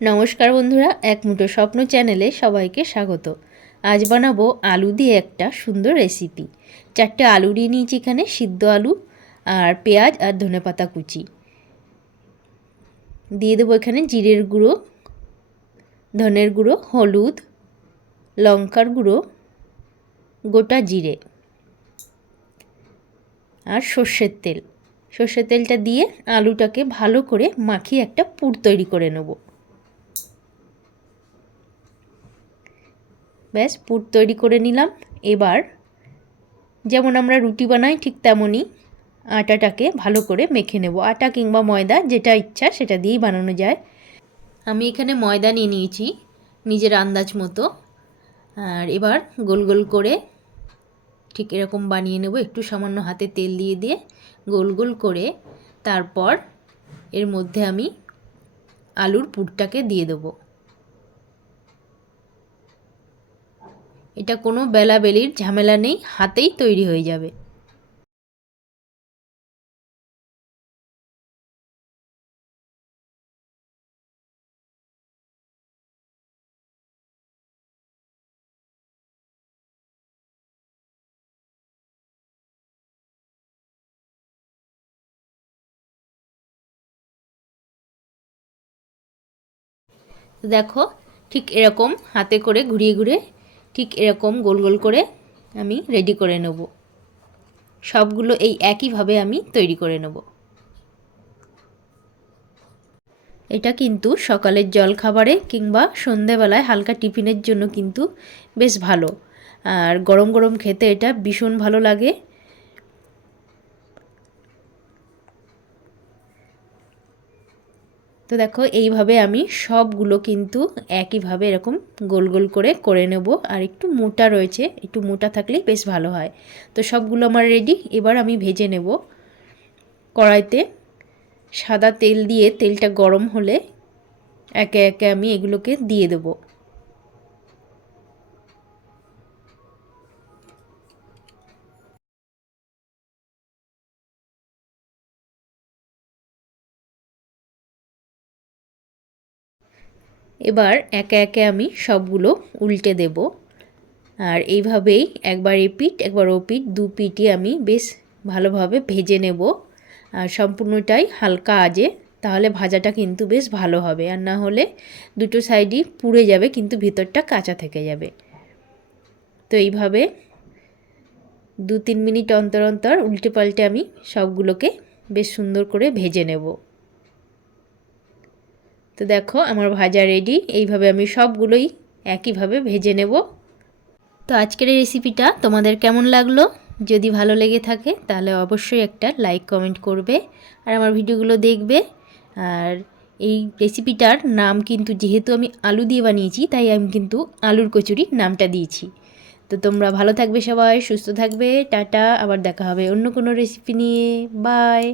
নমস্কার বন্ধুরা, এক মুঠো স্বপ্ন চ্যানেলে সবাইকে স্বাগত। আজ বানাবো আলু দিয়ে একটা সুন্দর রেসিপি। চারটে আলু নিয়ে নিয়েছি এখানে, সিদ্ধ আলু আর পেঁয়াজ আর ধনেপাতা কুচি। দিয়ে দেবো এখানে জিরের গুঁড়ো, ধনের গুঁড়ো, হলুদ, লঙ্কার গুঁড়ো, গোটা জিরে আর সর্ষের তেল। সর্ষের তেলটা দিয়ে আলুটাকে ভালো করে মাখিয়ে একটা পুর তৈরি করে নেব। ব্যাস, পুর তৈরি করে নিলাম। এবার যেমন আমরা রুটি বানাই ঠিক তেমনই আটাটাকে ভালো করে মেখে নেব। আটা কিংবা ময়দা যেটা ইচ্ছা সেটা দিয়েই বানানো যায়। আমি এখানে ময়দা নিয়ে নিয়েছি নিজের আন্দাজ মতো। আর এবার গোল গোল করে ঠিক এরকম বানিয়ে নেব। একটু সামান্য হাতে তেল দিয়ে দিয়ে গোল গোল করে তারপর এর মধ্যে আমি আলুর পুরটাকে দিয়ে দেবো। এটা কোনো বেলাবেলির ঝামেলা নেই, হাতেই তৈরি হয়ে যাবে। দেখো, ঠিক এরকম হাতে করে ঘুরিয়ে ঘুরিয়ে ঠিক এরকম গোল গোল করে আমি রেডি করে নেব। সবগুলো এই একইভাবে আমি তৈরি করে নেব। এটা কিন্তু সকালের জল খাবারে কিংবা সন্ধেবেলায় হালকা টিফিনের জন্য কিন্তু বেশ ভালো। আর গরম গরম খেতে এটা ভীষণ ভালো লাগে। তো দেখো, এইভাবে আমি সবগুলো কিন্তু একইভাবে এরকম গোল গোল করে করে নেব। আর একটু মোটা রয়েছে, একটু মোটা থাকলেই বেশ ভালো হয়। তো সবগুলো আমার রেডি এবার আমি ভেজে নেব। কড়াইতে সাদা তেল দিয়ে তেলটা গরম হলে একে একে আমি এগুলোকে দিয়ে দেবো। এবার একে একে আমি সবগুলো উল্টে দেব। আর এইভাবেই একবার এপিট একবার ওপিট দু পিটই আমি বেশ ভালোভাবে ভেজে নেব। আর সম্পূর্ণটাই হালকা আজে, তাহলে ভাজাটা কিন্তু বেশ ভালো হবে। আর না হলে দুটো সাইডই পুড়ে যাবে, কিন্তু ভিতরটা কাঁচা থেকে যাবে। তো এইভাবে দু তিন মিনিট অন্তর অন্তর উল্টে পাল্টে আমি সবগুলোকে বেশ সুন্দর করে ভেজে নেব। তো দেখো, আমার ভাজা রেডি এইভাবে আমি সবগুলোই একইভাবে ভেজে নেব। তো আজকের এই রেসিপিটা তোমাদের কেমন লাগল? যদি ভালো লেগে থাকে, তাহলে অবশ্যই একটা লাইক কমেন্ট করবে আর আমার ভিডিওগুলো দেখবে। আর এই রেসিপিটার নাম কিন্তু যেহেতু আমি আলু দিয়ে বানিয়েছি, তাই আমি কিন্তু আলুর কচুরি নামটা দিয়েছি। তো তোমরা ভালো থাকবে সবাই, সুস্থ থাকবে। টাটা, আবার দেখা হবে অন্য কোনো রেসিপি নিয়ে। বাই